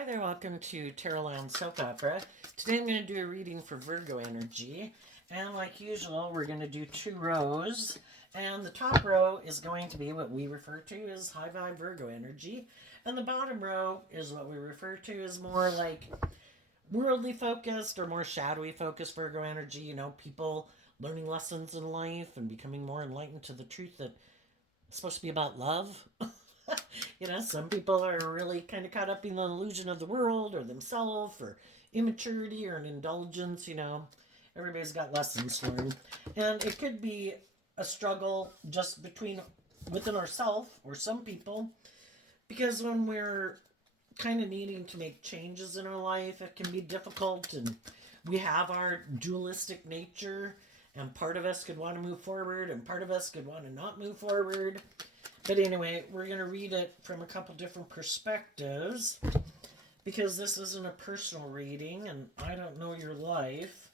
Hi there, welcome to Tarotland Soap Opera. Today I'm going to do a reading for Virgo energy. And like usual, we're going to do 2 rows. And the top row is going to be what we refer to as high vibe Virgo energy. And the bottom row is what we refer to as more like worldly focused or more shadowy focused Virgo energy. You know, people learning lessons in life and becoming more enlightened to the truth that it's supposed to be about love. You know, some people are really kind of caught up in the illusion of the world or themselves or immaturity or an indulgence, you know. Everybody's got lessons to learn. And it could be a struggle just within ourselves or some people, because when we're kind of needing to make changes in our life, it can be difficult, and we have our dualistic nature, and part of us could want to move forward and part of us could want to not move forward. But anyway, we're going to read it from a couple different perspectives because this isn't a personal reading and I don't know your life.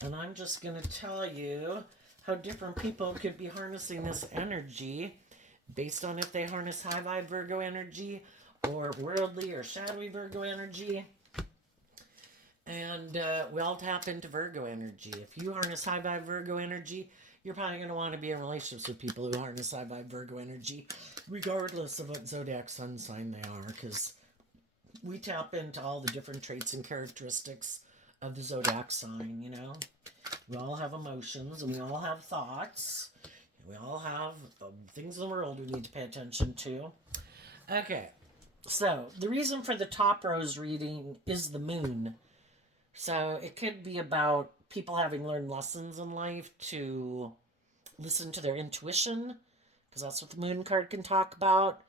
And I'm just going to tell you how different people could be harnessing this energy based on if they harness high vibe Virgo energy or worldly or shadowy Virgo energy. And we all tap into Virgo energy. If you harness high vibe Virgo energy, you're probably going to want to be in relationships with people who harness high vibe Virgo energy, regardless of what zodiac sun sign they are, because we tap into all the different traits and characteristics of the zodiac sign, you know. We all have emotions and we all have thoughts. We all have things in the world we need to pay attention to. Okay, so the reason for the top rose reading is the moon. So it could be about people having learned lessons in life to listen to their intuition, because that's what the moon card can talk about.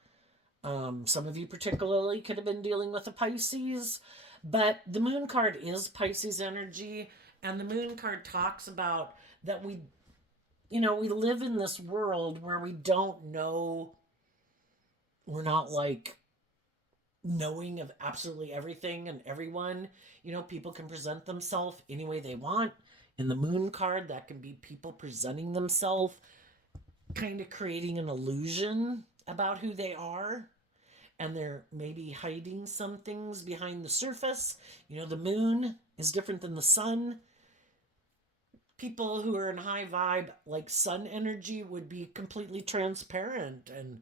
Some of you particularly could have been dealing with a Pisces, but the moon card is Pisces energy, and the moon card talks about that we live in this world where we don't know, we're not like knowing of absolutely everything and everyone. You know, people can present themselves any way they want. In the moon card, that can be people presenting themselves, kind of creating an illusion about who they are. And they're maybe hiding some things behind the surface. You know, the moon is different than the sun. People who are in high vibe, like sun energy, would be completely transparent, and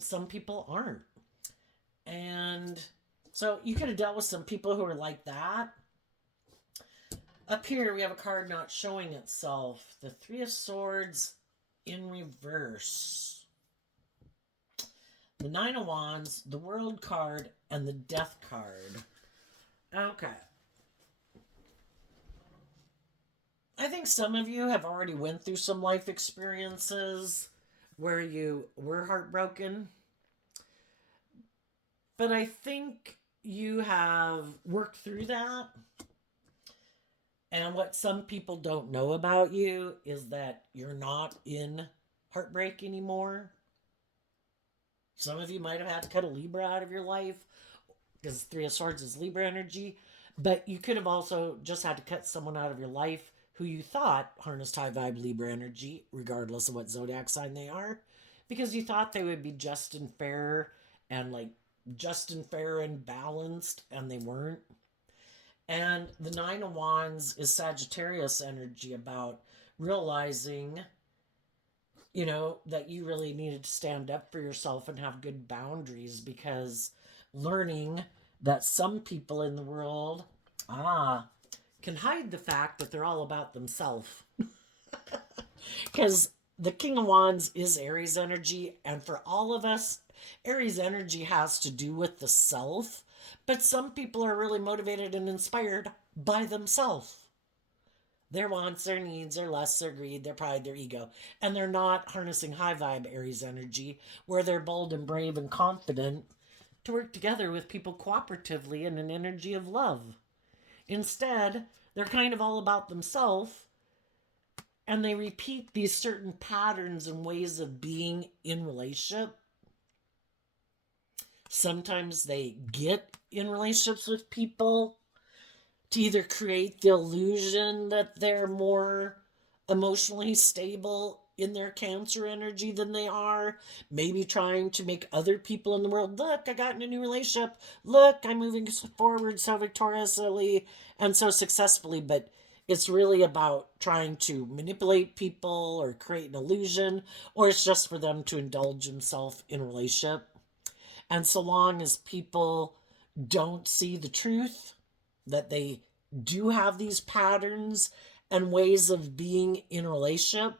some people aren't. And so you could have dealt with some people who are like that. Up here, we have a card not showing itself. The Three of Swords in reverse. The Nine of Wands, the World card, and the Death card. Okay. I think some of you have already went through some life experiences where you were heartbroken. But I think you have worked through that. And what some people don't know about you is that you're not in heartbreak anymore. Some of you might have had to cut a Libra out of your life because Three of Swords is Libra energy. But you could have also just had to cut someone out of your life who you thought harnessed high vibe Libra energy, regardless of what zodiac sign they are, because you thought they would be just and fair and balanced, and they weren't. And the Nine of Wands is Sagittarius energy, about realizing, that you really needed to stand up for yourself and have good boundaries, because learning that some people in the world, can hide the fact that they're all about themselves. Because the King of Wands is Aries energy, and for all of us, Aries energy has to do with the self, but some people are really motivated and inspired by themselves. Their wants, their needs, their lusts, their greed, their pride, their ego. And they're not harnessing high vibe Aries energy, where they're bold and brave and confident to work together with people cooperatively in an energy of love. Instead, they're kind of all about themselves, and they repeat these certain patterns and ways of being in relationship. Sometimes they get in relationships with people to either create the illusion that they're more emotionally stable in their Cancer energy than they are. Maybe trying to make other people in the world, look, I got in a new relationship. Look, I'm moving forward so victoriously and so successfully. But it's really about trying to manipulate people or create an illusion, or it's just for them to indulge themselves in a relationship. And so long as people don't see the truth, that they do have these patterns and ways of being in a relationship.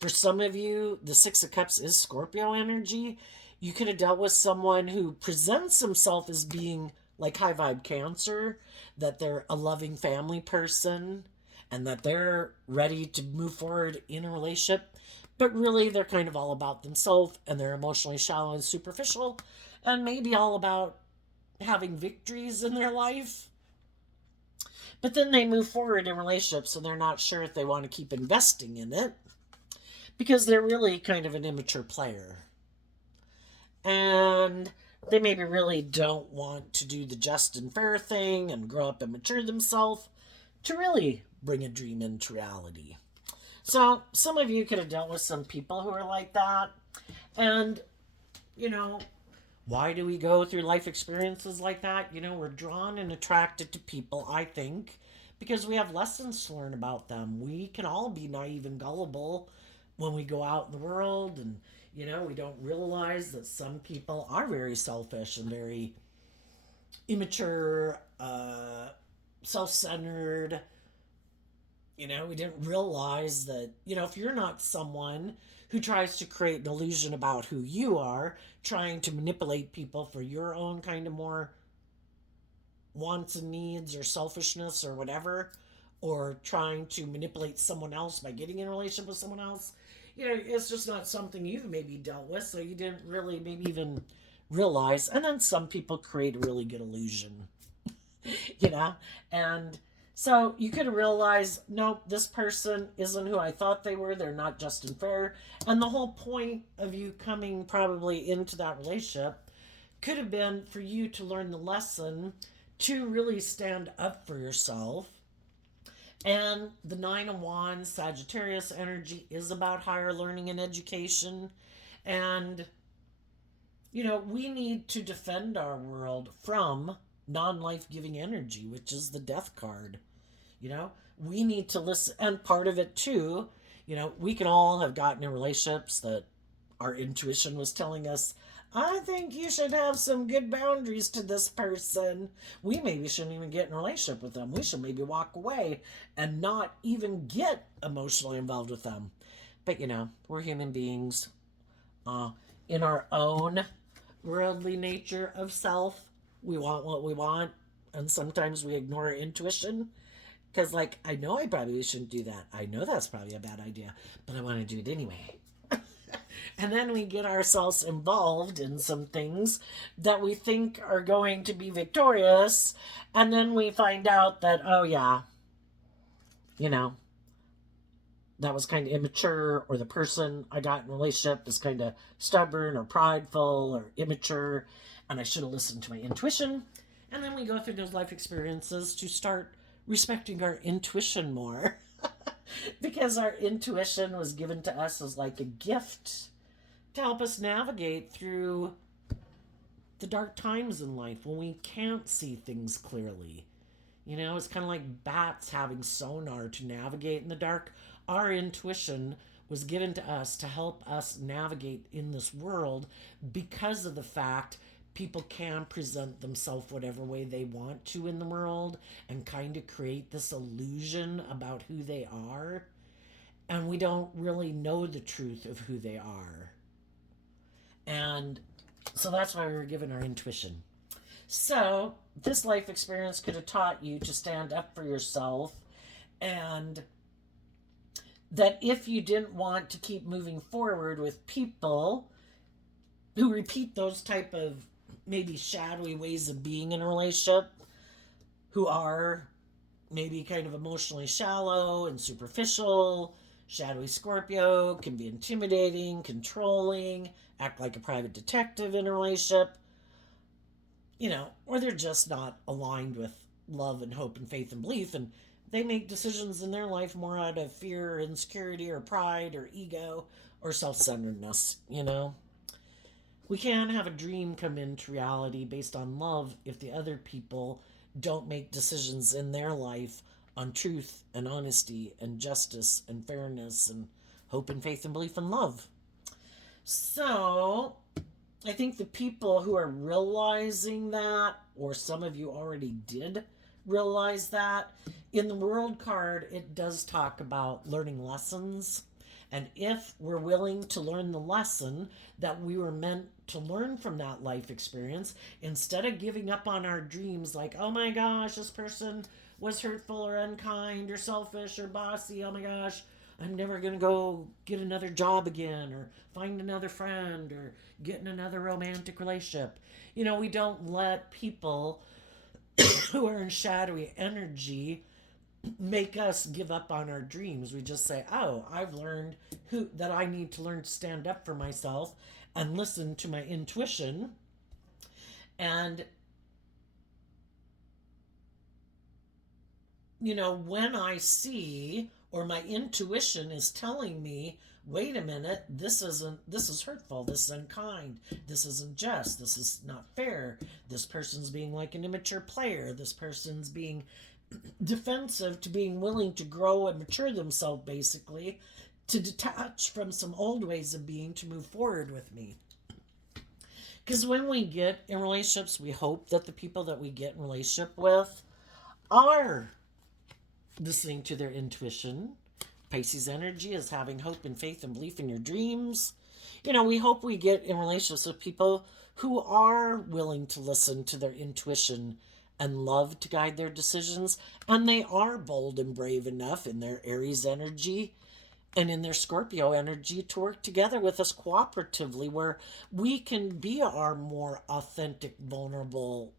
For some of you, the Six of Cups is Scorpio energy. You could have dealt with someone who presents himself as being like high vibe Cancer, that they're a loving family person and that they're ready to move forward in a relationship. But really, they're kind of all about themselves and they're emotionally shallow and superficial and maybe all about having victories in their life. But then they move forward in relationships and they're not sure if they want to keep investing in it because they're really kind of an immature player. And they maybe really don't want to do the just and fair thing and grow up and mature themselves to really bring a dream into reality. So some of you could have dealt with some people who are like that. And, you know, why do we go through life experiences like that? You know, we're drawn and attracted to people, I think, because we have lessons to learn about them. We can all be naive and gullible when we go out in the world, and, you know, we don't realize that some people are very selfish and very immature, self centered. You know, we didn't realize that, you know, if you're not someone who tries to create an illusion about who you are, trying to manipulate people for your own kind of more wants and needs or selfishness or whatever, or trying to manipulate someone else by getting in a relationship with someone else, you know, it's just not something you've maybe dealt with, so you didn't really maybe even realize. And then some people create a really good illusion, you know, and so you could realize, nope, this person isn't who I thought they were. They're not just and fair. And the whole point of you coming probably into that relationship could have been for you to learn the lesson to really stand up for yourself. And the Nine of Wands, Sagittarius energy is about higher learning and education. And, you know, we need to defend our world from non life giving energy, which is the Death card. You know, we need to listen. And part of it, too, you know, we can all have gotten in relationships that our intuition was telling us, I think you should have some good boundaries to this person. We maybe shouldn't even get in a relationship with them. We should maybe walk away and not even get emotionally involved with them. But, you know, we're human beings in our own worldly nature of self. We want what we want, and sometimes we ignore our intuition. Because, like, I know I probably shouldn't do that. I know that's probably a bad idea, but I want to do it anyway. And then we get ourselves involved in some things that we think are going to be victorious. And then we find out that, oh, yeah, you know, that was kind of immature, or the person I got in a relationship is kind of stubborn or prideful or immature, and I should have listened to my intuition. And then we go through those life experiences to start respecting our intuition more. Because our intuition was given to us as like a gift to help us navigate through the dark times in life when we can't see things clearly. You know, it's kind of like bats having sonar to navigate in the dark. Our intuition was given to us to help us navigate in this world because of the fact people can present themselves whatever way they want to in the world and kind of create this illusion about who they are. And we don't really know the truth of who they are. And so that's why we were given our intuition. So this life experience could have taught you to stand up for yourself, and that if you didn't want to keep moving forward with people who repeat those type of maybe shadowy ways of being in a relationship, who are maybe kind of emotionally shallow and superficial. Shadowy Scorpio can be intimidating, controlling, act like a private detective in a relationship, you know, or they're just not aligned with love and hope and faith and belief. And They make decisions in their life more out of fear, insecurity, or pride, or ego, or self centeredness, you know? We can have a dream come into reality based on love if the other people don't make decisions in their life on truth and honesty and justice and fairness and hope and faith and belief and love. So, I think the people who are realizing that, or some of you already did realize that, in the world card, it does talk about learning lessons. And if we're willing to learn the lesson that we were meant to learn from that life experience, instead of giving up on our dreams, like, oh my gosh, this person was hurtful or unkind or selfish or bossy, oh my gosh, I'm never going to go get another job again or find another friend or get in another romantic relationship. You know, we don't let people who are in shadowy energy make us give up on our dreams. We just say, "Oh, I've learned that I need to learn to stand up for myself and listen to my intuition." And you know, when I see or my intuition is telling me, wait a minute, this is hurtful, this is unkind, this isn't just, this is not fair, this person's being like an immature player, this person's being defensive to being willing to grow and mature themselves, basically, to detach from some old ways of being to move forward with me. Because when we get in relationships, we hope that the people that we get in relationship with are listening to their intuition. Pisces energy is having hope and faith and belief in your dreams. You know, we hope we get in relationships with people who are willing to listen to their intuition and love to guide their decisions. And they are bold and brave enough in their Aries energy and in their Scorpio energy to work together with us cooperatively, where we can be our more authentic, vulnerable,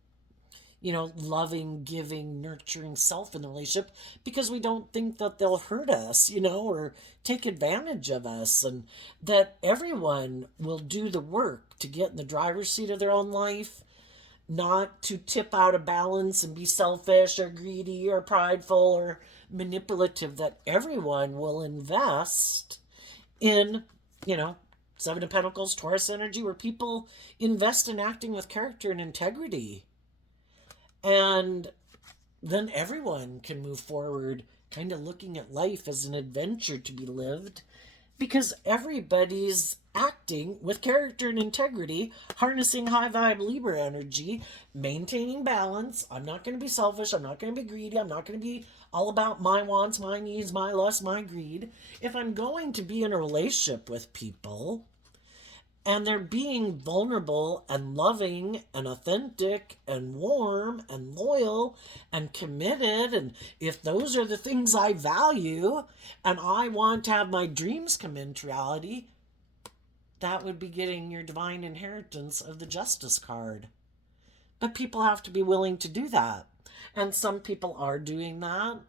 you know, loving, giving, nurturing self in the relationship, because we don't think that they'll hurt us, you know, or take advantage of us, and that everyone will do the work to get in the driver's seat of their own life, not to tip out of balance and be selfish or greedy or prideful or manipulative, that everyone will invest in, you know, Seven of Pentacles, Taurus energy, where people invest in acting with character and integrity. And then everyone can move forward, kind of looking at life as an adventure to be lived, because everybody's acting with character and integrity, harnessing high vibe Libra energy, maintaining balance. I'm not going to be selfish. I'm not going to be greedy. I'm not going to be all about my wants, my needs, my lust, my greed. If I'm going to be in a relationship with people, and they're being vulnerable and loving and authentic and warm and loyal and committed, and if those are the things I value and I want to have my dreams come into reality, that would be getting your divine inheritance of the Justice card. But people have to be willing to do that, and some people are doing that.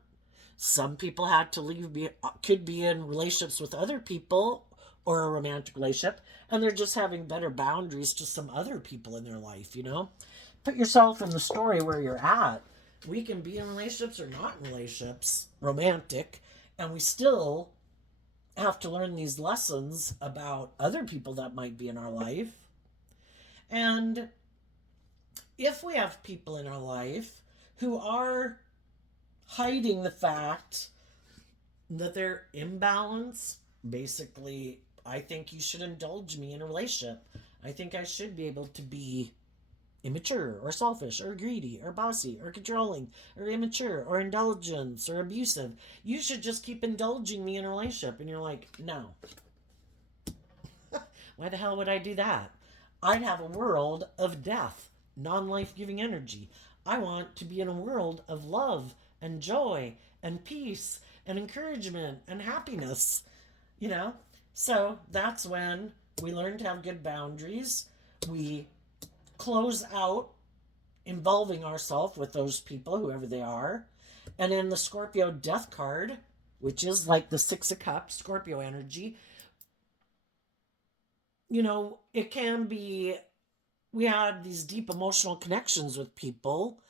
Some people had to leave, could be in relationships with other people or a romantic relationship, and they're just having better boundaries to some other people in their life, you know? Put yourself in the story where you're at. We can be in relationships or not in relationships, romantic, and we still have to learn these lessons about other people that might be in our life. And if we have people in our life who are hiding the fact that they're imbalanced, basically, I think you should indulge me in a relationship. I think I should be able to be immature or selfish or greedy or bossy or controlling or immature or indulgent or abusive. You should just keep indulging me in a relationship. And you're like, no. Why the hell would I do that? I'd have a world of death, non life giving energy. I want to be in a world of love and joy and peace and encouragement and happiness, you know? So that's when we learn to have good boundaries. We close out involving ourselves with those people, whoever they are. And in the Scorpio death card, which is like the Six of Cups, Scorpio energy, you know, it can be, we had these deep emotional connections with people,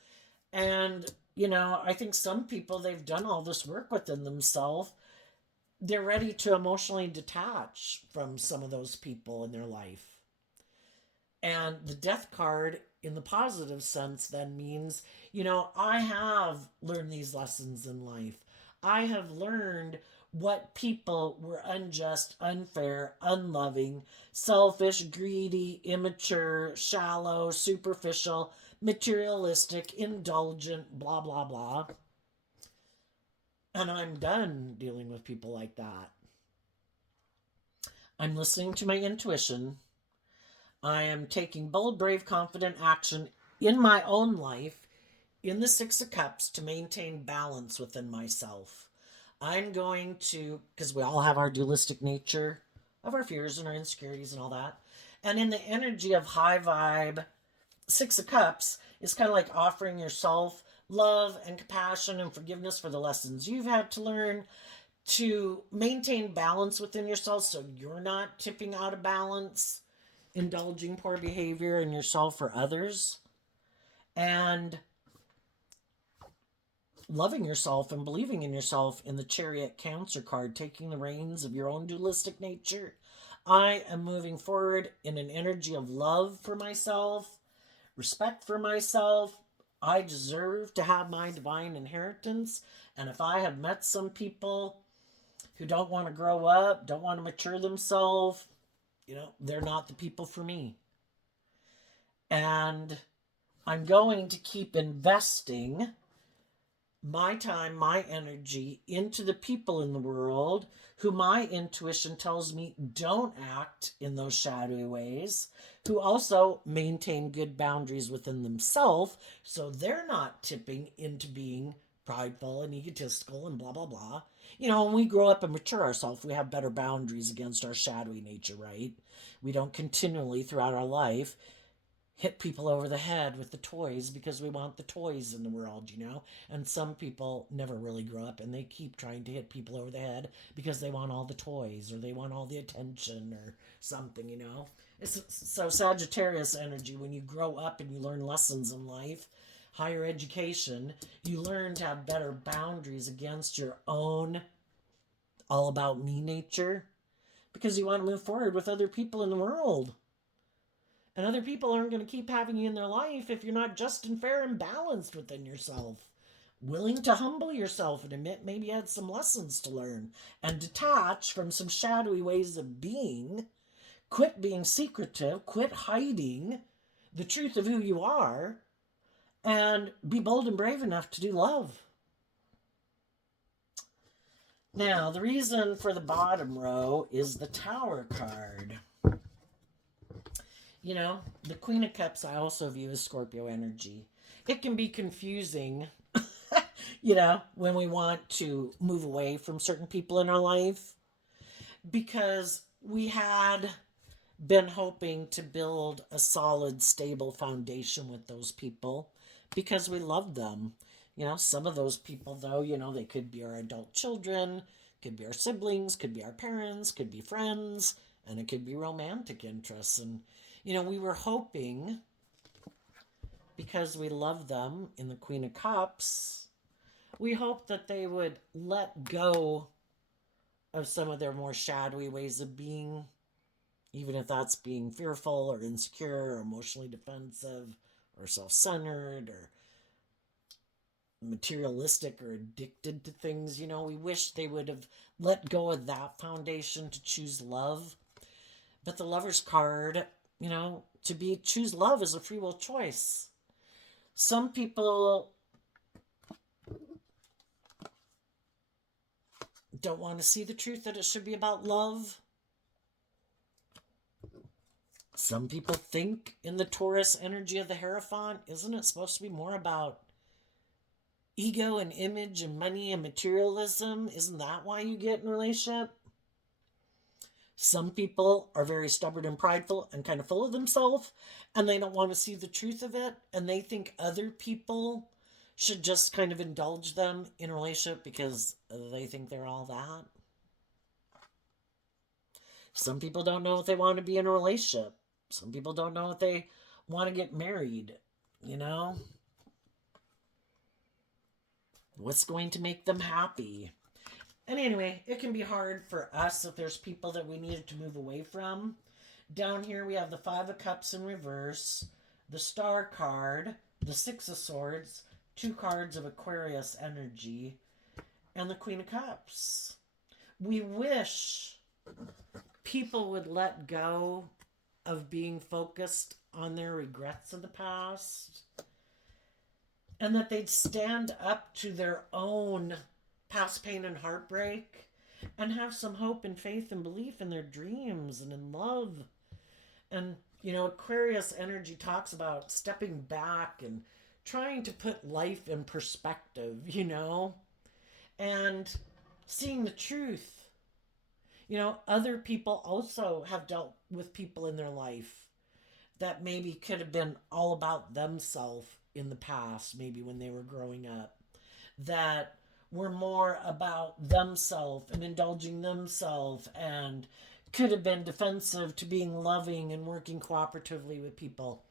and I think some people, they've done all this work within themselves. They're ready to emotionally detach from some of those people in their life. And the death card, in the positive sense, then means, I have learned these lessons in life. I have learned what people were unjust, unfair, unloving, selfish, greedy, immature, shallow, superficial, materialistic, indulgent, blah, blah, blah. And I'm done dealing with people like that. I'm listening to my intuition. I am taking bold, brave, confident action in my own life in the Six of Cups to maintain balance within myself. I'm going to, because we all have our dualistic nature of our fears and our insecurities and all that. And in the energy of high vibe, Six of Cups is kind of like offering yourself love and compassion and forgiveness for the lessons you've had to learn, to maintain balance within yourself so you're not tipping out of balance, indulging poor behavior in yourself or others, and loving yourself and believing in yourself in the Chariot Cancer card, taking the reins of your own dualistic nature. I am moving forward in an energy of love for myself, respect for myself. I deserve to have my divine inheritance. And if I have met some people who don't want to grow up, don't want to mature themselves, they're not the people for me. And I'm going to keep investing my time, my energy into the people in the world who my intuition tells me don't act in those shadowy ways, who also maintain good boundaries within themselves so they're not tipping into being prideful and egotistical and blah, blah, blah. When we grow up and mature ourselves, we have better boundaries against our shadowy nature, right? We don't continually throughout our life hit people over the head with the toys because we want the toys in the world, And some people never really grow up and they keep trying to hit people over the head because they want all the toys or they want all the attention or something. It's so Sagittarius energy. When you grow up and you learn lessons in life, higher education, you learn to have better boundaries against your own all about me nature because you want to move forward with other people in the world. And other people aren't going to keep having you in their life if you're not just and fair and balanced within yourself. Willing to humble yourself and admit maybe you had some lessons to learn and detach from some shadowy ways of being. Quit being secretive. Quit hiding the truth of who you are. And be bold and brave enough to do love. Now, the reason for the bottom row is the Tower card. The Queen of Cups I also view as Scorpio energy. It can be confusing, when we want to move away from certain people in our life because we had been hoping to build a solid, stable foundation with those people because we love them. Some of those people, though, they could be our adult children, could be our siblings, could be our parents, could be friends, and it could be romantic interests. And we were hoping, because we love them in the Queen of Cups, we hoped that they would let go of some of their more shadowy ways of being, even if that's being fearful or insecure or emotionally defensive or self-centered or materialistic or addicted to things. We wish they would have let go of that foundation to choose love. But the Lover's card, to choose love is a free will choice. Some people don't want to see the truth that it should be about love. Some people think in the Taurus energy of the Hierophant, isn't it supposed to be more about ego and image and money and materialism? Isn't that why you get in a relationship? Some people are very stubborn and prideful and kind of full of themselves, and they don't want to see the truth of it, and they think other people should just kind of indulge them in a relationship because they think they're all that. Some people don't know if they want to be in a relationship. Some people don't know if they want to get married, What's going to make them happy? And anyway, it can be hard for us if there's people that we needed to move away from. Down here we have the Five of Cups in reverse, the Star card, the Six of Swords, two cards of Aquarius energy, and the Queen of Cups. We wish people would let go of being focused on their regrets of the past and that they'd stand up to their own past pain and heartbreak and have some hope and faith and belief in their dreams and in love. And, Aquarius energy talks about stepping back and trying to put life in perspective, and seeing the truth. Other people also have dealt with people in their life that maybe could have been all about themselves in the past, maybe when they were growing up, that were more about themselves and indulging themselves and could have been defensive to being loving and working cooperatively with people.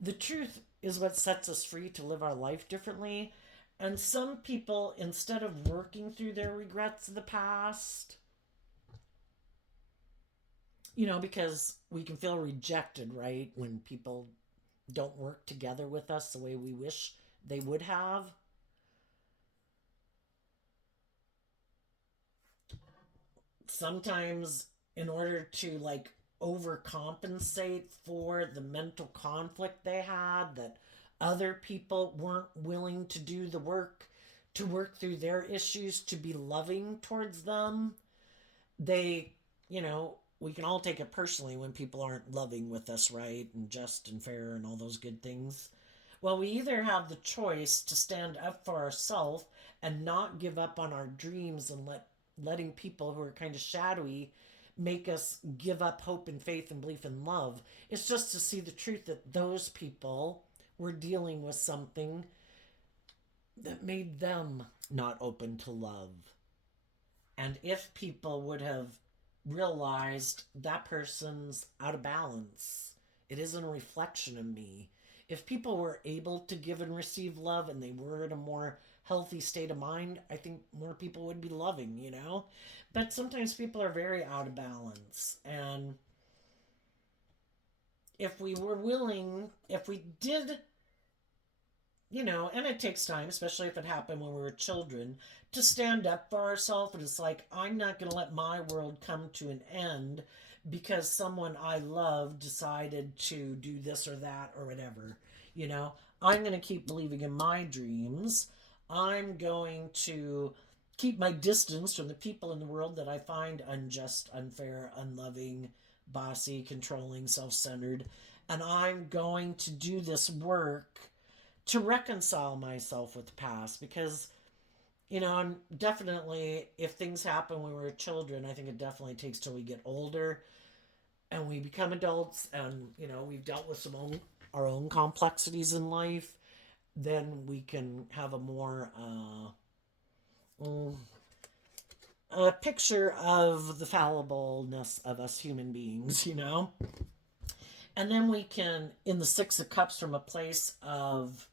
The truth is what sets us free to live our life differently. And some people, instead of working through their regrets of the past, because we can feel rejected, right? When people don't work together with us the way we wish they would have. Sometimes, in order to overcompensate for the mental conflict they had, that other people weren't willing to do the work to work through their issues, to be loving towards them, they, we can all take it personally when people aren't loving with us, right? And just and fair and all those good things. Well, we either have the choice to stand up for ourselves and not give up on our dreams and letting people who are kind of shadowy make us give up hope and faith and belief in love. It's just to see the truth that those people were dealing with something that made them not open to love. And if people would have realized that person's out of balance, it isn't a reflection of me. If people were able to give and receive love and they were in a more healthy state of mind, I think more people would be loving, But sometimes people are very out of balance. And if we were willing, if we did, and it takes time, especially if it happened when we were children, to stand up for ourselves. And it's like, I'm not going to let my world come to an end because someone I love decided to do this or that or whatever. I'm going to keep believing in my dreams. I'm going to keep my distance from the people in the world that I find unjust, unfair, unloving, bossy, controlling, self-centered. And I'm going to do this work to reconcile myself with the past, because I'm definitely, if things happen when we were children, I think it definitely takes till we get older and we become adults and we've dealt with our own complexities in life, then we can have a more a picture of the fallibleness of us human beings, and then we can, in the Six of Cups, from a place of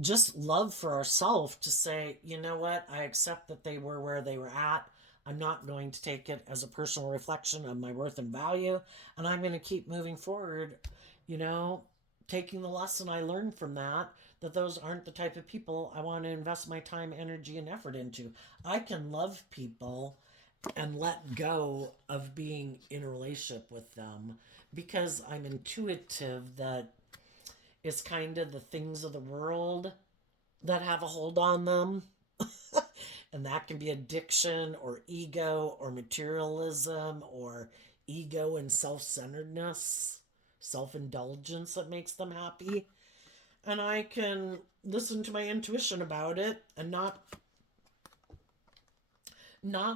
just love for ourselves, to say, you know what, I accept that they were where they were at. I'm not going to take it as a personal reflection of my worth and value, and I'm going to keep moving forward, taking the lesson I learned from that those aren't the type of people I want to invest my time, energy, and effort into. I can love people and let go of being in a relationship with them because I'm intuitive that it's kind of the things of the world that have a hold on them. And that can be addiction or ego or materialism or ego and self-centeredness, self-indulgence that makes them happy. And I can listen to my intuition about it and not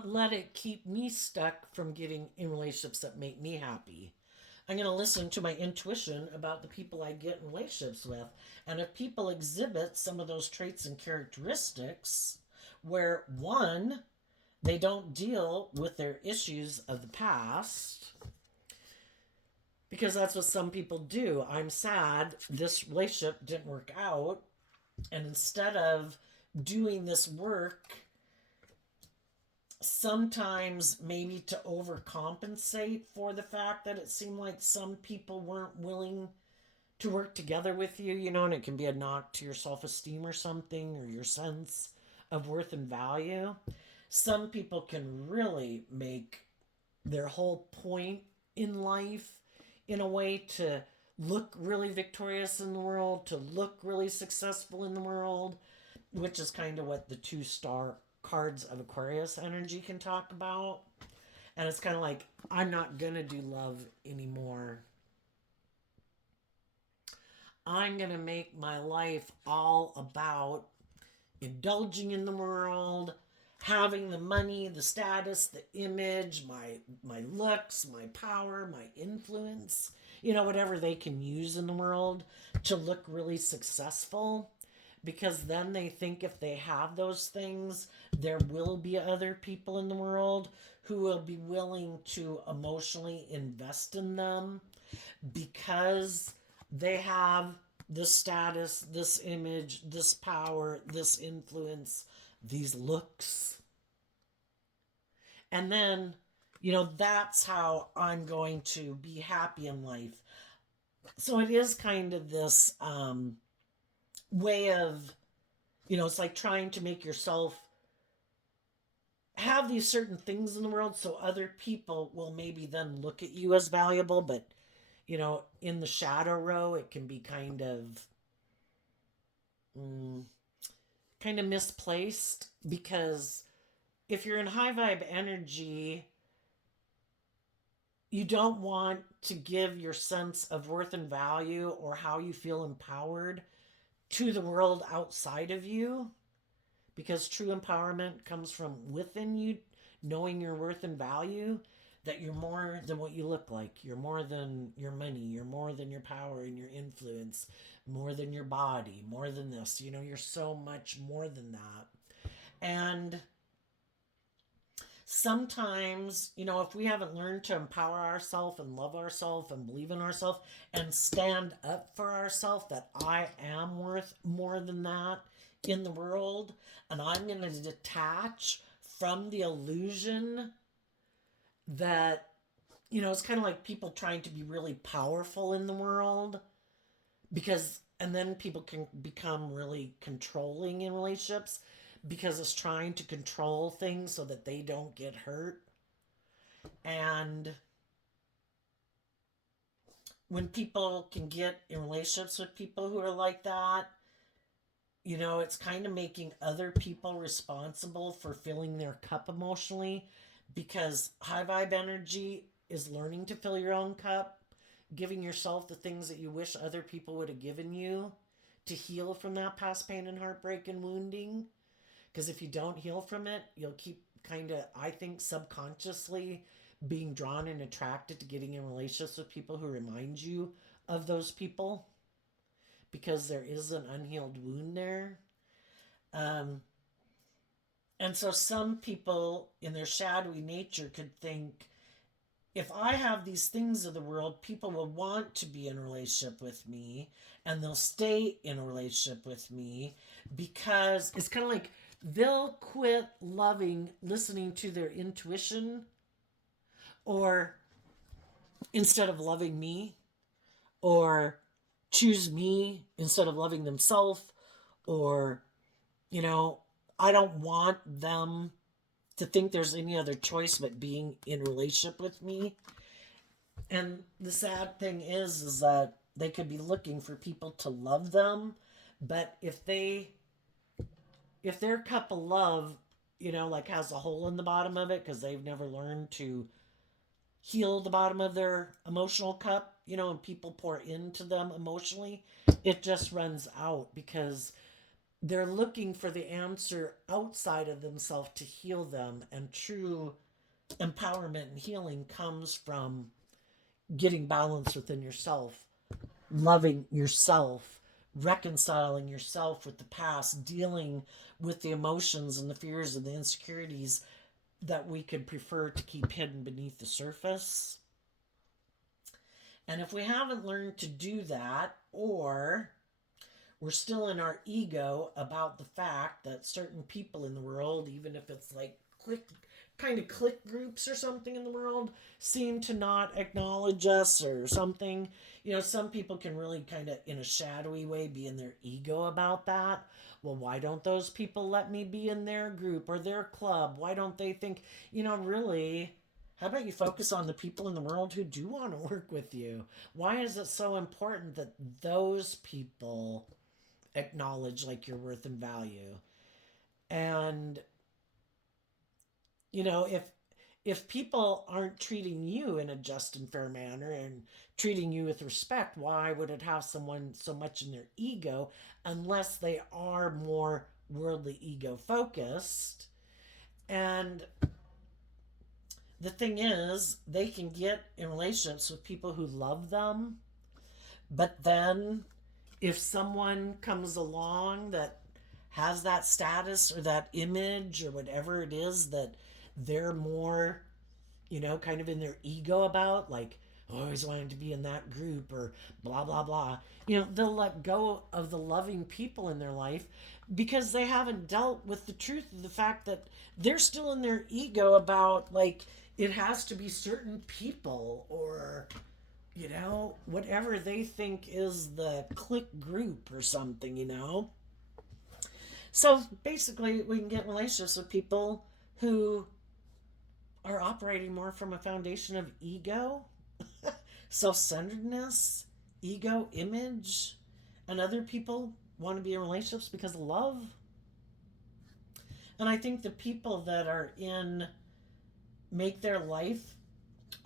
let it keep me stuck from getting in relationships that make me happy. I'm going to listen to my intuition about the people I get in relationships with. And if people exhibit some of those traits and characteristics where, one, they don't deal with their issues of the past, because that's what some people do. I'm sad this relationship didn't work out, And instead of doing this work, sometimes maybe to overcompensate for the fact that it seemed like some people weren't willing to work together with you, and it can be a knock to your self esteem or something, or your sense of worth and value. Some people can really make their whole point in life in a way to look really victorious in the world, to look really successful in the world, which is kind of what the 2 star cards of Aquarius energy can talk about. And it's kind of like, I'm not going to do love anymore. I'm going to make my life all about indulging in the world, having the money, the status, the image, my looks, my power, my influence, whatever they can use in the world to look really successful. Because then they think if they have those things, there will be other people in the world who will be willing to emotionally invest in them because they have this status, this image, this power, this influence, these looks. And then, that's how I'm going to be happy in life. So it is kind of this way of, it's like trying to make yourself have these certain things in the world so other people will maybe then look at you as valuable. But, in the shadow row, it can be kind of misplaced, because if you're in high vibe energy, you don't want to give your sense of worth and value or how you feel empowered to the world outside of you, because true empowerment comes from within you, knowing your worth and value, that you're more than what you look like. You're more than your money. You're more than your power and your influence, more than your body, more than this. You're so much more than that. And sometimes, if we haven't learned to empower ourselves and love ourselves and believe in ourselves and stand up for ourselves, that I am worth more than that in the world, and I'm going to detach from the illusion that, it's kind of like people trying to be really powerful in the world, and then people can become really controlling in relationships because it's trying to control things so that they don't get hurt. And when people can get in relationships with people who are like that, it's kind of making other people responsible for filling their cup emotionally, because high vibe energy is learning to fill your own cup, giving yourself the things that you wish other people would have given you to heal from that past pain and heartbreak and wounding. Because if you don't heal from it, you'll keep kind of, I think, subconsciously being drawn and attracted to getting in relationships with people who remind you of those people, because there is an unhealed wound there. And so some people in their shadowy nature could think, if I have these things of the world, people will want to be in a relationship with me and they'll stay in a relationship with me, because it's kind of like they'll quit listening to their intuition, or instead of loving me, or choose me instead of loving themselves, or, I don't want them to think there's any other choice but being in relationship with me. And the sad thing is that they could be looking for people to love them, but if their cup of love, like has a hole in the bottom of it because they've never learned to heal the bottom of their emotional cup, and people pour into them emotionally, it just runs out, because they're looking for the answer outside of themselves to heal them. And true empowerment and healing comes from getting balance within yourself, loving yourself, reconciling yourself with the past, dealing with the emotions and the fears and the insecurities that we could prefer to keep hidden beneath the surface. And if we haven't learned to do that, or We're still in our ego about the fact that certain people in the world, even if it's like click groups or something in the world, seem to not acknowledge us or something. Some people can really kind of in a shadowy way be in their ego about that. Well, why don't those people let me be in their group or their club? Why don't they think, really, how about you focus on the people in the world who do want to work with you? Why is it so important that those people acknowledge like your worth and value? And if people aren't treating you in a just and fair manner and treating you with respect, why would it have someone so much in their ego unless they are more worldly ego focused? And the thing is, they can get in relationships with people who love them, but then if someone comes along that has that status or that image or whatever it is that they're more, kind of in their ego about, like, "Oh, I always wanted to be in that group," or blah, blah, blah. They'll let go of the loving people in their life because they haven't dealt with the truth of the fact that they're still in their ego about, like, it has to be certain people or, whatever they think is the clique group or something. So basically, we can get relationships with people who are operating more from a foundation of ego, self centeredness, ego, image, and other people want to be in relationships because of love. And I think the people that are in make their life,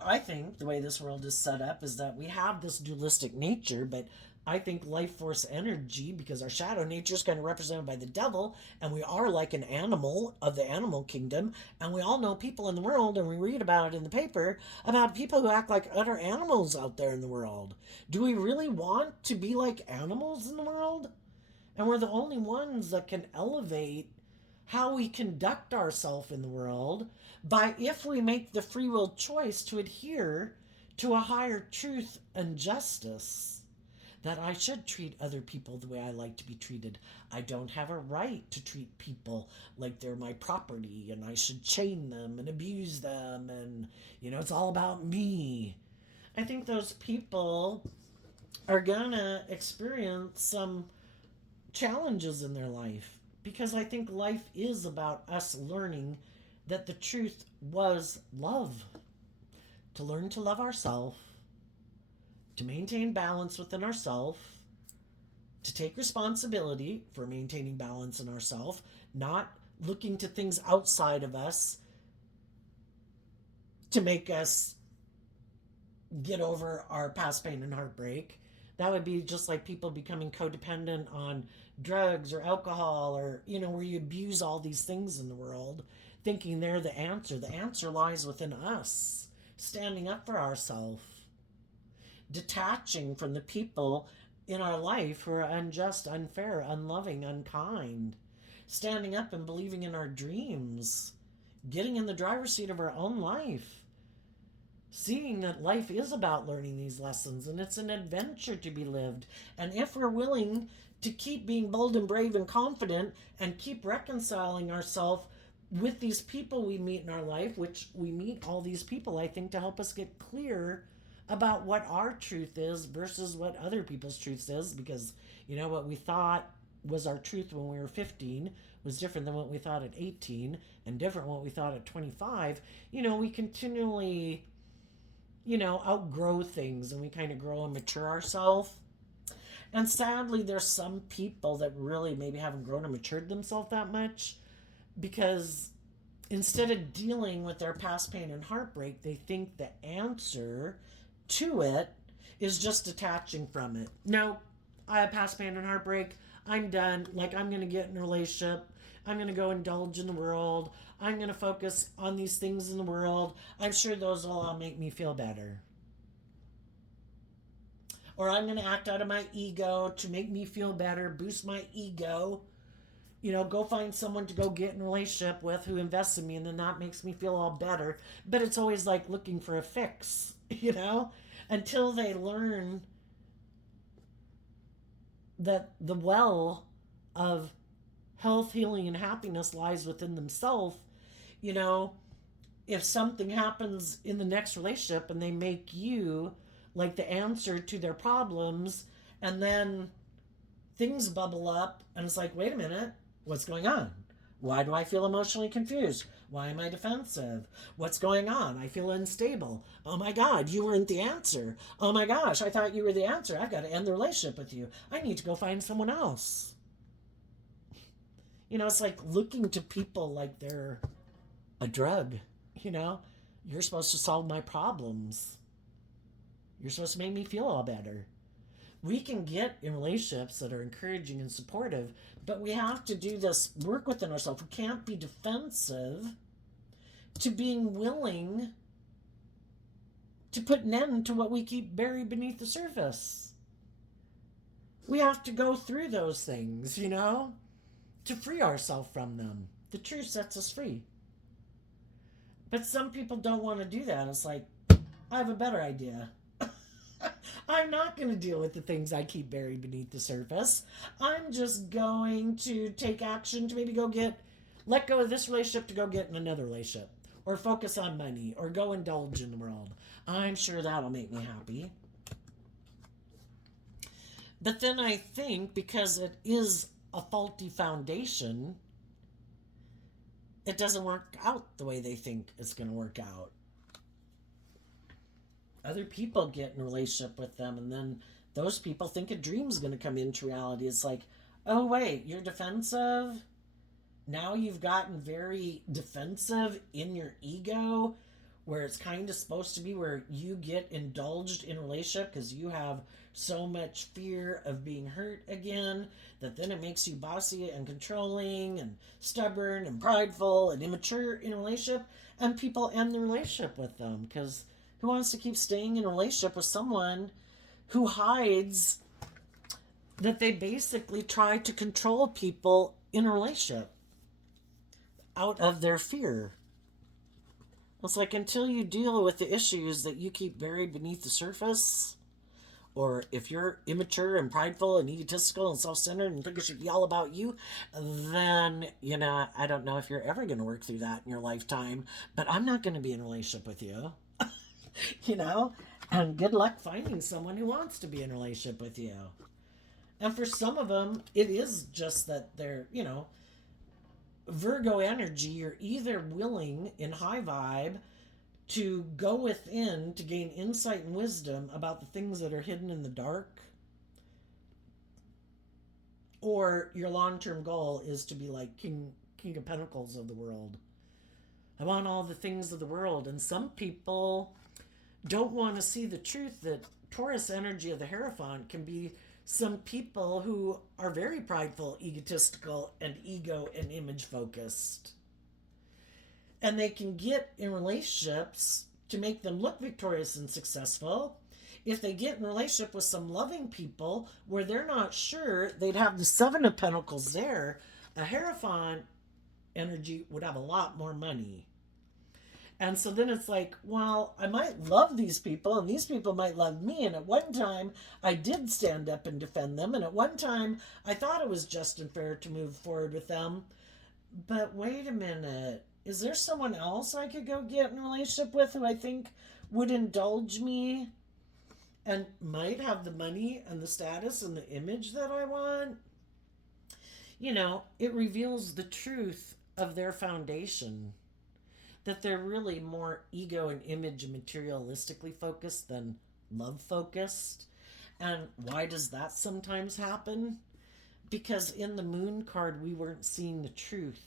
I think the way this world is set up is that we have this dualistic nature, but I think life force energy, because our shadow nature is kind of represented by the devil, and we are like an animal of the animal kingdom, and we all know people in the world, and we read about it in the paper, about people who act like utter animals out there in the world. Do we really want to be like animals in the world? And we're the only ones that can elevate how we conduct ourselves in the world by if we make the free will choice to adhere to a higher truth and justice, that I should treat other people the way I like to be treated. I don't have a right to treat people like they're my property and I should chain them and abuse them and, it's all about me. I think those people are gonna experience some challenges in their life because I think life is about us learning that the truth was love. To learn to love ourselves, to maintain balance within ourselves, to take responsibility for maintaining balance in ourselves, not looking to things outside of us to make us get over our past pain and heartbreak. That would be just like people becoming codependent on drugs or alcohol or, where you abuse all these things in the world, thinking they're the answer. The answer lies within us, standing up for ourselves, detaching from the people in our life who are unjust, unfair, unloving, unkind, standing up and believing in our dreams, getting in the driver's seat of our own life, seeing that life is about learning these lessons and it's an adventure to be lived. And if we're willing to keep being bold and brave and confident and keep reconciling ourselves with these people we meet in our life, which we meet all these people, I think, to help us get clear about what our truth is versus what other people's truth is, because what we thought was our truth when we were 15 was different than what we thought at 18 and different than what we thought at 25. We continually outgrow things and we kind of grow and mature ourselves. And sadly, there's some people that really maybe haven't grown and matured themselves that much because instead of dealing with their past pain and heartbreak, they think the answer to it is just detaching from it. No, I have past pain and heartbreak. I'm done. Like, I'm going to get in a relationship. I'm going to go indulge in the world. I'm going to focus on these things in the world. I'm sure those will all make me feel better. Or I'm going to act out of my ego to make me feel better, boost my ego. Go find someone to go get in a relationship with who invests in me, and then that makes me feel all better. But it's always like looking for a fix, until they learn that the well of health, healing, and happiness lies within themselves. You know, if something happens in the next relationship and they make you like the answer to their problems, and then things bubble up, and it's like, wait a minute, what's going on? Why do I feel emotionally confused? Why am I defensive? What's going on? I feel unstable. Oh my God, you weren't the answer. Oh my gosh, I thought you were the answer. I've got to end the relationship with you. I need to go find someone else. You know, it's like looking to people like they're a drug. You know, you're supposed to solve my problems. You're supposed to make me feel all better. We can get in relationships that are encouraging and supportive, but we have to do this work within ourselves. We can't be defensive to being willing to put an end to what we keep buried beneath the surface. We have to go through those things, you know, to free ourselves from them. The truth sets us free. But some people don't want to do that. It's like, I have a better idea. I'm not going to deal with the things I keep buried beneath the surface. I'm just going to take action to maybe let go of this relationship to go get in another relationship, or focus on money, or go indulge in the world. I'm sure that'll make me happy. But then I think because it is a faulty foundation, it doesn't work out the way they think it's going to work out. Other people get in a relationship with them, and then those people think a dream's going to come into reality. It's like, oh wait, you're defensive? Now you've gotten very defensive in your ego, where it's kind of supposed to be where you get indulged in a relationship because you have so much fear of being hurt again, that then it makes you bossy and controlling and stubborn and prideful and immature in a relationship, and people end the relationship with them. Because who wants to keep staying in a relationship with someone who hides that they basically try to control people in a relationship out of their fear? It's like, until you deal with the issues that you keep buried beneath the surface, or if you're immature and prideful and egotistical and self-centered and think it should be all about you, then, you know, I don't know if you're ever going to work through that in your lifetime, but I'm not going to be in a relationship with you. You know, and good luck finding someone who wants to be in a relationship with you. And for some of them, it is just that they're, you know, Virgo energy. You're either willing in high vibe to go within to gain insight and wisdom about the things that are hidden in the dark, or your long-term goal is to be like King of Pentacles of the world. I want all the things of the world. And some people don't want to see the truth that Taurus energy of the Hierophant can be some people who are very prideful, egotistical, and ego and image focused. And they can get in relationships to make them look victorious and successful. If they get in a relationship with some loving people where they're not sure, they'd have the Seven of Pentacles there. A Hierophant energy would have a lot more money. And so then it's like, well, I might love these people and these people might love me. And at one time I did stand up and defend them. And at one time I thought it was just and fair to move forward with them. But wait a minute. Is there someone else I could go get in a relationship with who I think would indulge me and might have the money and the status and the image that I want? You know, it reveals the truth of their foundation, that they're really more ego and image and materialistically focused than love focused. And why does that sometimes happen? Because in the moon card, we weren't seeing the truth.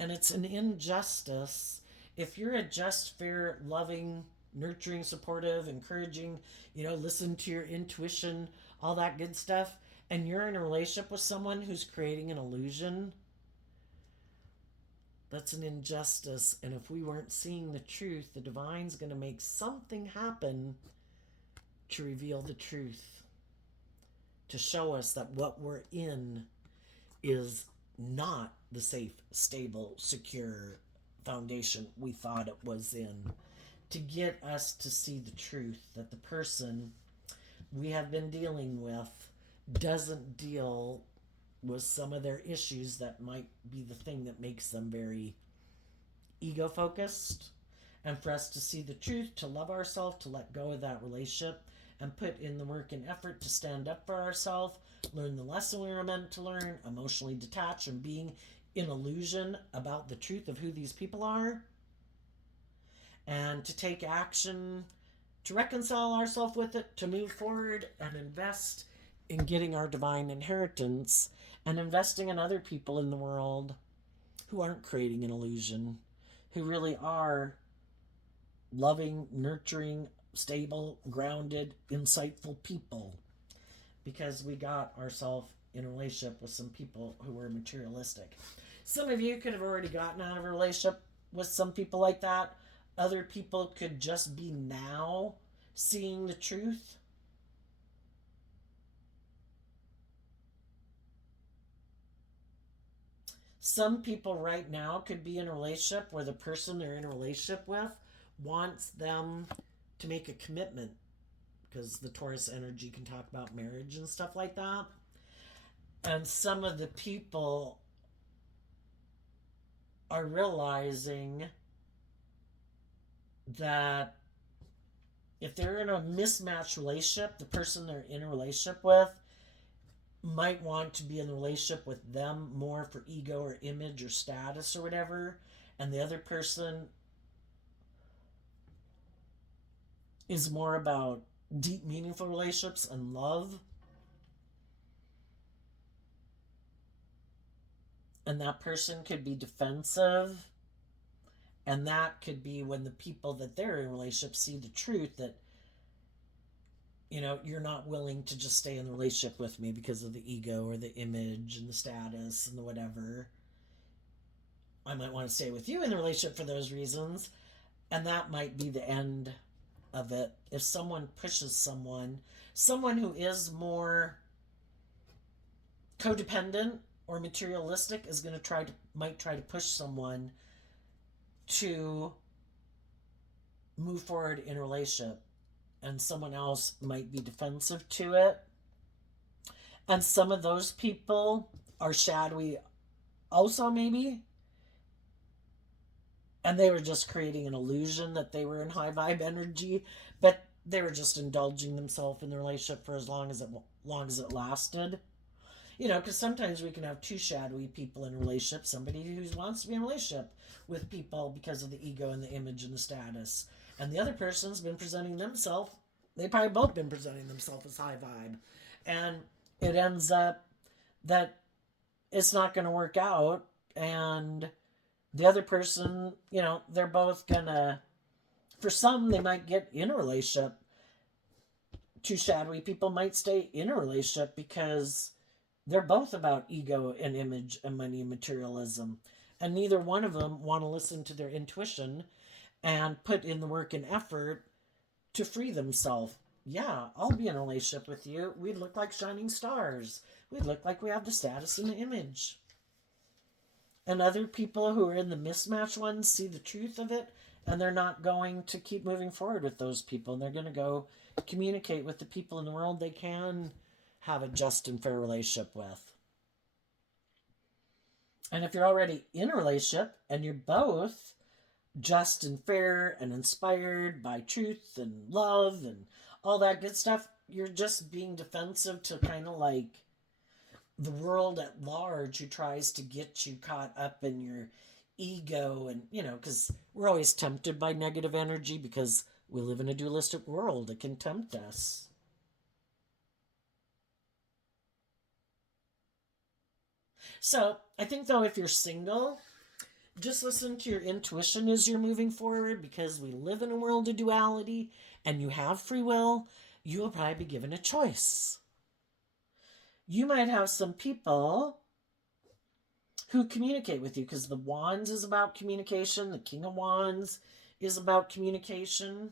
And it's an injustice. If you're a just, fair, loving, nurturing, supportive, encouraging, you know, listen to your intuition, all that good stuff, and you're in a relationship with someone who's creating an illusion, that's an injustice. And if we weren't seeing the truth, the divine's going to make something happen to reveal the truth, to show us that what we're in is not the safe, stable, secure foundation we thought it was in, to get us to see the truth that the person we have been dealing with doesn't deal with some of their issues that might be the thing that makes them very ego focused. And for us to see the truth, to love ourselves, to let go of that relationship, and put in the work and effort to stand up for ourselves, learn the lesson we were meant to learn, emotionally detach from being in illusion about the truth of who these people are, and to take action to reconcile ourselves with it, to move forward and invest in getting our divine inheritance and investing in other people in the world who aren't creating an illusion, who really are loving, nurturing, stable, grounded, insightful people. Because we got ourselves in a relationship with some people who were materialistic. Some of you could have already gotten out of a relationship with some people like that. Other people could just be now seeing the truth. Some people right now could be in a relationship where the person they're in a relationship with wants them to make a commitment, because the Taurus energy can talk about marriage and stuff like that. And some of the people are realizing that if they're in a mismatched relationship, the person they're in a relationship with might want to be in a relationship with them more for ego or image or status or whatever, and the other person is more about deep, meaningful relationships and love. And that person could be defensive. And that could be when the people that they're in a relationship see the truth that, you're not willing to just stay in the relationship with me because of the ego or the image and the status and the whatever. I might want to stay with you in the relationship for those reasons. And that might be the end of it. If someone pushes someone who is more codependent or materialistic is going to might try to push someone to move forward in a relationship, and someone else might be defensive to it. And some of those people are shadowy also, maybe, and they were just creating an illusion that they were in high vibe energy, but they were just indulging themselves in the relationship for as long as it lasted. Because sometimes we can have two shadowy people in a relationship. Somebody who wants to be in a relationship with people because of the ego and the image and the status. And the other person's been presenting themselves. They probably both been presenting themselves as high vibe. And it ends up that it's not going to work out. And the other person, they're both going to, for some, they might get in a relationship. Two shadowy people might stay in a relationship because they're both about ego and image and money and materialism. And neither one of them want to listen to their intuition and put in the work and effort to free themselves. Yeah, I'll be in a relationship with you. We'd look like shining stars. We'd look like we have the status and the image. And other people who are in the mismatched ones see the truth of it, and they're not going to keep moving forward with those people. And they're going to go communicate with the people in the world they can have a just and fair relationship with. And if you're already in a relationship and you're both just and fair and inspired by truth and love and all that good stuff, you're just being defensive to kind of like the world at large who tries to get you caught up in your ego. And, because we're always tempted by negative energy because we live in a dualistic world. It can tempt us. So I think, though, if you're single, just listen to your intuition as you're moving forward, because we live in a world of duality and you have free will. You will probably be given a choice. You might have some people who communicate with you, because the Wands is about communication. The King of Wands is about communication.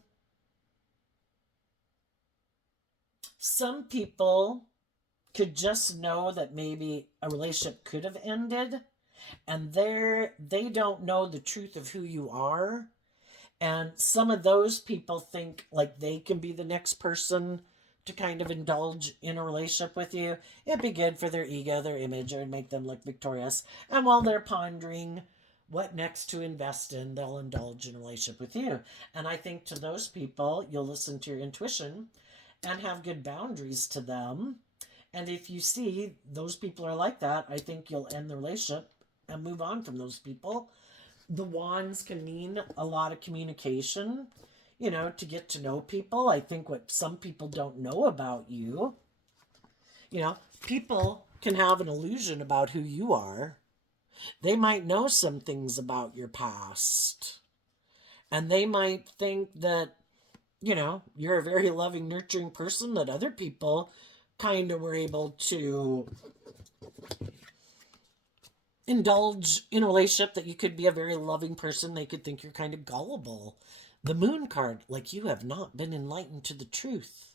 Some people could just know that maybe a relationship could have ended, and they don't know the truth of who you are. And some of those people think like they can be the next person to kind of indulge in a relationship with you. It'd be good for their ego, their image, or make them look victorious. And while they're pondering what next to invest in, they'll indulge in a relationship with you. And I think to those people, you'll listen to your intuition and have good boundaries to them. And if you see those people are like that, I think you'll end the relationship and move on from those people. The wands can mean a lot of communication, to get to know people. I think what some people don't know about you, people can have an illusion about who you are. They might know some things about your past. And they might think that, you're a very loving, nurturing person that other people kind of were able to indulge in a relationship, that you could be a very loving person. They could think you're kind of gullible. The moon card, like you have not been enlightened to the truth.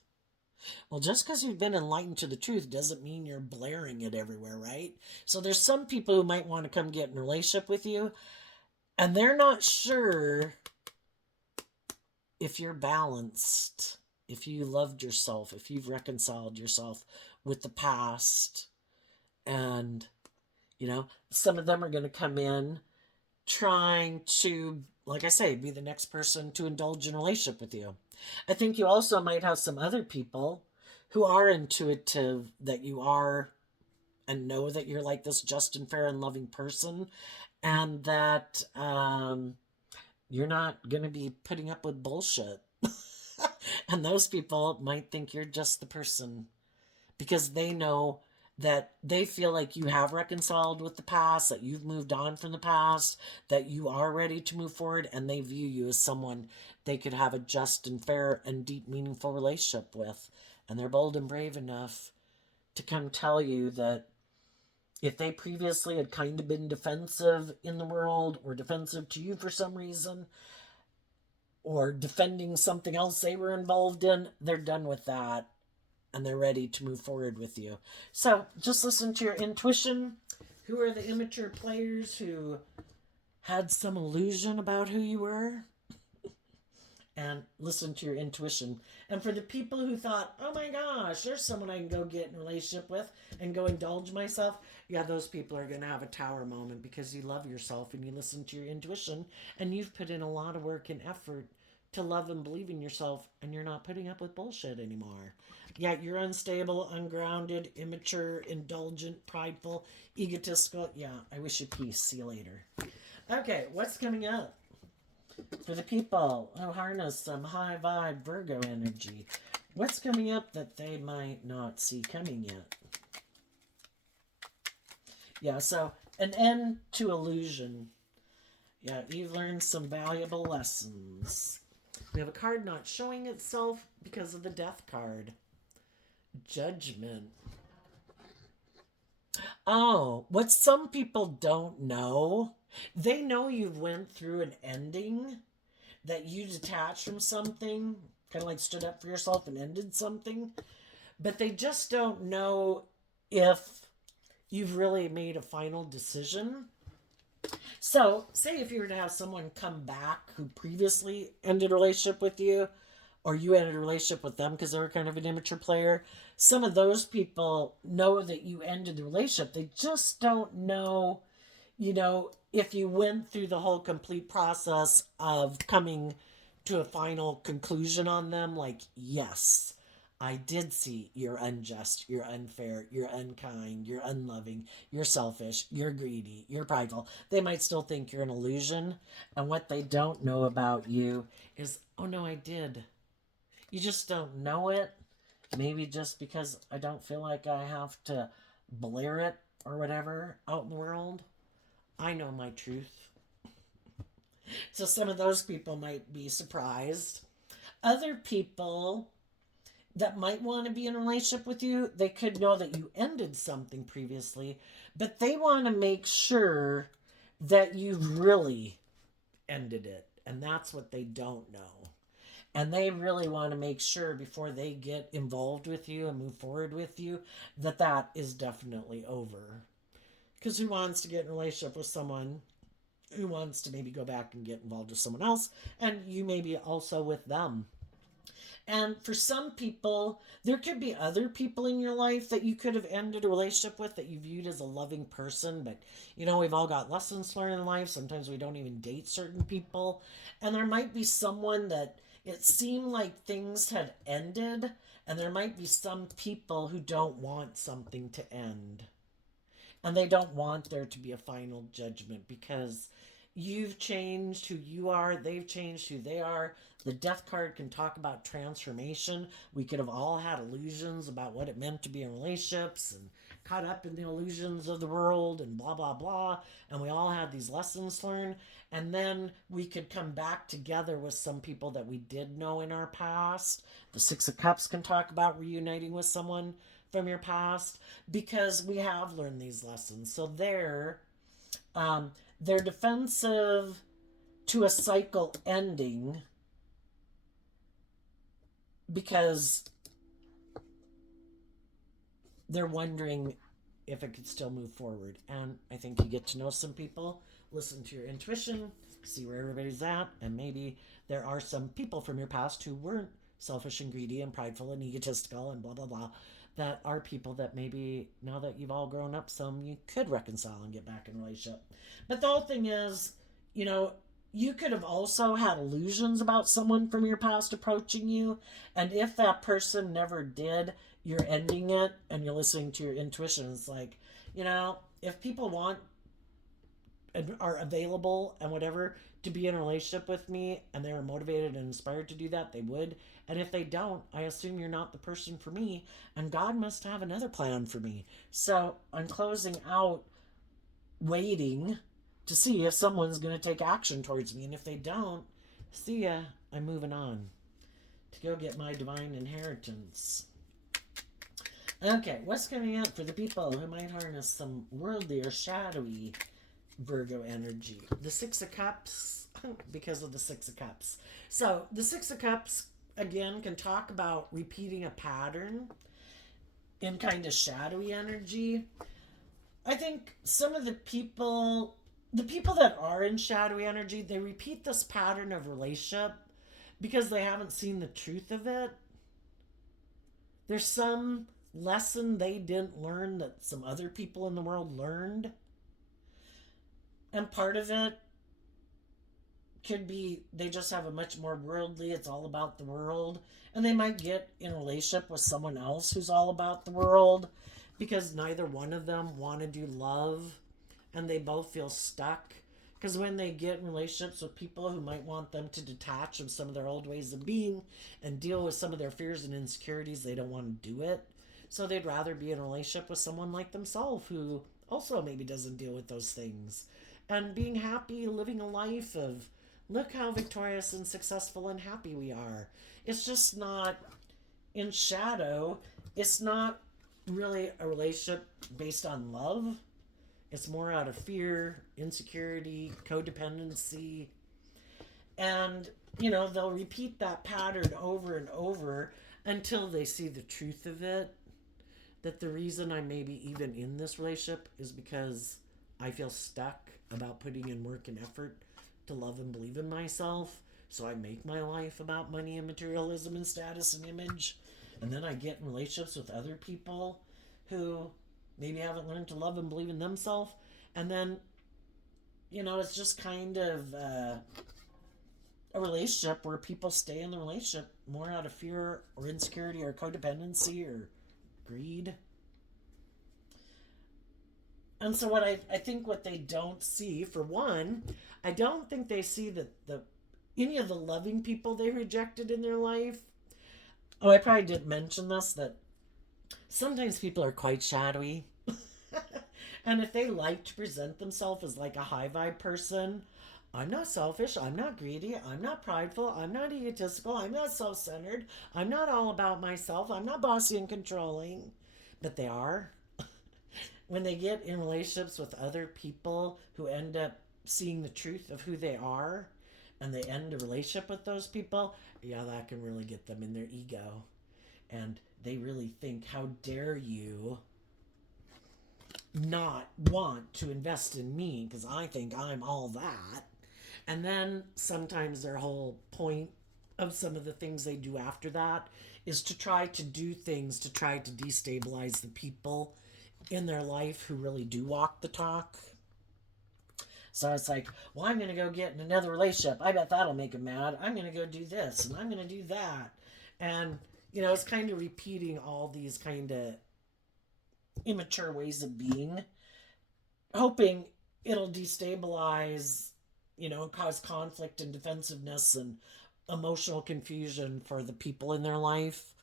Well, just because you've been enlightened to the truth doesn't mean you're blaring it everywhere, right? So there's some people who might want to come get in a relationship with you, and they're not sure if you're balanced, if you loved yourself, if you've reconciled yourself with the past. And, some of them are going to come in trying to, like I say, be the next person to indulge in a relationship with you. I think you also might have some other people who are intuitive, that you are, and know that you're like this just and fair and loving person, and that you're not going to be putting up with bullshit. And those people might think you're just the person, because they know that they feel like you have reconciled with the past, that you've moved on from the past, that you are ready to move forward, and they view you as someone they could have a just and fair and deep, meaningful relationship with. And they're bold and brave enough to come tell you that if they previously had kind of been defensive in the world, or defensive to you for some reason, or defending something else they were involved in, they're done with that. And they're ready to move forward with you. So just listen to your intuition. Who are the immature players who had some illusion about who you were? And listen to your intuition. And for the people who thought, oh my gosh, there's someone I can go get in a relationship with and go indulge myself. Yeah, those people are going to have a tower moment, because you love yourself and you listen to your intuition, and you've put in a lot of work and effort to love and believe in yourself, and you're not putting up with bullshit anymore. Yeah, you're unstable, ungrounded, immature, indulgent, prideful, egotistical. Yeah, I wish you peace. See you later. Okay, what's coming up for the people who harness some high vibe Virgo energy? What's coming up that they might not see coming yet? Yeah, so an end to illusion. Yeah, you've learned some valuable lessons. We have a card not showing itself because of the death card. Judgment. Oh, what some people don't know, they know you've went through an ending, that you detached from something, kind of like stood up for yourself and ended something, but they just don't know if you've really made a final decision. So, say if you were to have someone come back who previously ended a relationship with you, or you ended a relationship with them because they were kind of an immature player, some of those people know that you ended the relationship. They just don't know, if you went through the whole complete process of coming to a final conclusion on them. Like, yes, I did see you're unjust, you're unfair, you're unkind, you're unloving, you're selfish, you're greedy, you're prideful. They might still think you're an illusion. And what they don't know about you is, oh no, I did. You just don't know it. Maybe just because I don't feel like I have to blare it or whatever out in the world. I know my truth. So some of those people might be surprised. Other people that might want to be in a relationship with you, they could know that you ended something previously, but they want to make sure that you've really ended it. And that's what they don't know. And they really want to make sure before they get involved with you and move forward with you, that that is definitely over. Because who wants to get in a relationship with someone who wants to maybe go back and get involved with someone else, and you maybe also with them? And for some people, there could be other people in your life that you could have ended a relationship with that you viewed as a loving person. But, we've all got lessons learned in life. Sometimes we don't even date certain people. And there might be someone that it seemed like things had ended. And there might be some people who don't want something to end. And they don't want there to be a final judgment because you've changed who you are, they've changed who they are. The death card can talk about transformation. We could have all had illusions about what it meant to be in relationships and caught up in the illusions of the world and blah, blah, blah. And we all had these lessons learned. And then we could come back together with some people that we did know in our past. The Six of Cups can talk about reuniting with someone from your past because we have learned these lessons. So um, they're defensive to a cycle ending because they're wondering if it could still move forward. And I think you get to know some people, listen to your intuition, see where everybody's at, and maybe there are some people from your past who weren't selfish and greedy and prideful and egotistical and blah blah blah that are people that maybe now that you've all grown up some you could reconcile and get back in a relationship. But the whole thing is, you know, you could have also had illusions about someone from your past approaching you, and if that person never did, you're ending it and you're listening to your intuition. It's like, if people want and are available and whatever to be in a relationship with me and they were motivated and inspired to do that, they would. And if they don't, I assume you're not the person for me, and God must have another plan for me. So I'm closing out, waiting to see if someone's going to take action towards me. And if they don't, see ya, I'm moving on to go get my divine inheritance. Okay, what's coming up for the people who might harness some worldly or shadowy Virgo energy? The Six of Cups, because of the Six of Cups. So, the Six of Cups, again, can talk about repeating a pattern in kind of shadowy energy. I think some of the people that are in shadowy energy, they repeat this pattern of relationship because they haven't seen the truth of it. There's some lesson they didn't learn that some other people in the world learned. And part of it could be they just have a much more worldly, it's all about the world. And they might get in a relationship with someone else who's all about the world because neither one of them want to do love and they both feel stuck. Because when they get in relationships with people who might want them to detach from some of their old ways of being and deal with some of their fears and insecurities, they don't want to do it. So they'd rather be in a relationship with someone like themselves who also maybe doesn't deal with those things. And being happy, living a life of look how victorious and successful and happy we are. It's just not in shadow. It's not really a relationship based on love. It's more out of fear, insecurity, codependency. And, they'll repeat that pattern over and over until they see the truth of it. That the reason I'm maybe even in this relationship is because I feel stuck about putting in work and effort to love and believe in myself. So I make my life about money and materialism and status and image. And then I get in relationships with other people who maybe haven't learned to love and believe in themselves. And then, it's just kind of a relationship where people stay in the relationship more out of fear or insecurity or codependency or greed. And so I think what they don't see, for one, I don't think they see that any of the loving people they rejected in their life. Oh, I probably didn't mention this, that sometimes people are quite shadowy. And if they like to present themselves as like a high vibe person, I'm not selfish, I'm not greedy, I'm not prideful, I'm not egotistical, I'm not self centered, I'm not all about myself, I'm not bossy and controlling. But they are. When they get in relationships with other people who end up seeing the truth of who they are and they end a relationship with those people, yeah, that can really get them in their ego. And they really think, how dare you not want to invest in me because I think I'm all that. And then sometimes their whole point of some of the things they do after that is to try to do things to try to destabilize the people in their life who really do walk the talk. So it's like, well, I'm going to go get in another relationship. I bet that'll make him mad. I'm going to go do this and I'm going to do that. And, it's kind of repeating all these kind of immature ways of being, hoping it'll destabilize, cause conflict and defensiveness and emotional confusion for the people in their life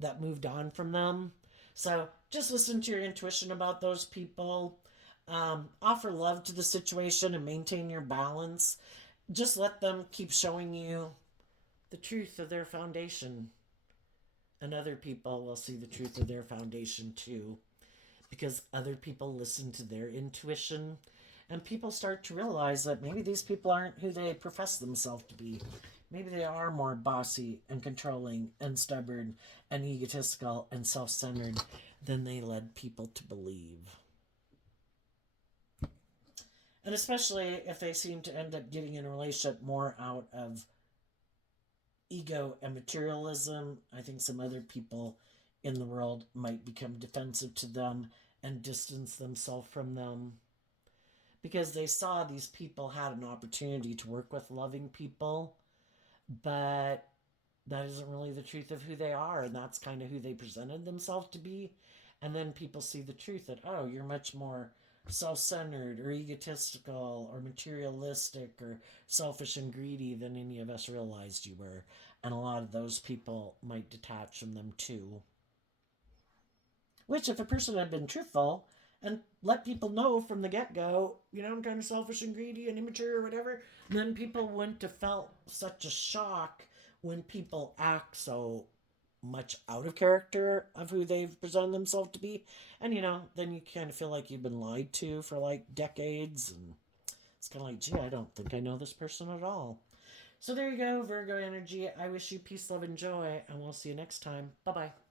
that moved on from them. So just listen to your intuition about those people. Offer love to the situation and maintain your balance. Just let them keep showing you the truth of their foundation. And other people will see the truth of their foundation too. Because other people listen to their intuition. And people start to realize that maybe these people aren't who they profess themselves to be. Maybe they are more bossy and controlling and stubborn and egotistical and self centered than they led people to believe. And especially if they seem to end up getting in a relationship more out of ego and materialism, I think some other people in the world might become defensive to them and distance themselves from them because they saw these people had an opportunity to work with loving people, but that isn't really the truth of who they are, and that's kind of who they presented themselves to be. And then people see the truth that, oh, you're much more self-centered or egotistical or materialistic or selfish and greedy than any of us realized you were. And a lot of those people might detach from them too. Which, if a person had been truthful and let people know from the get-go, I'm kind of selfish and greedy and immature or whatever, then people wouldn't have felt such a shock when people act so much out of character of who they've presented themselves to be. And, then you kind of feel like you've been lied to for like decades. And it's kind of like, gee, I don't think I know this person at all. So there you go, Virgo energy. I wish you peace, love, and joy. And we'll see you next time. Bye-bye.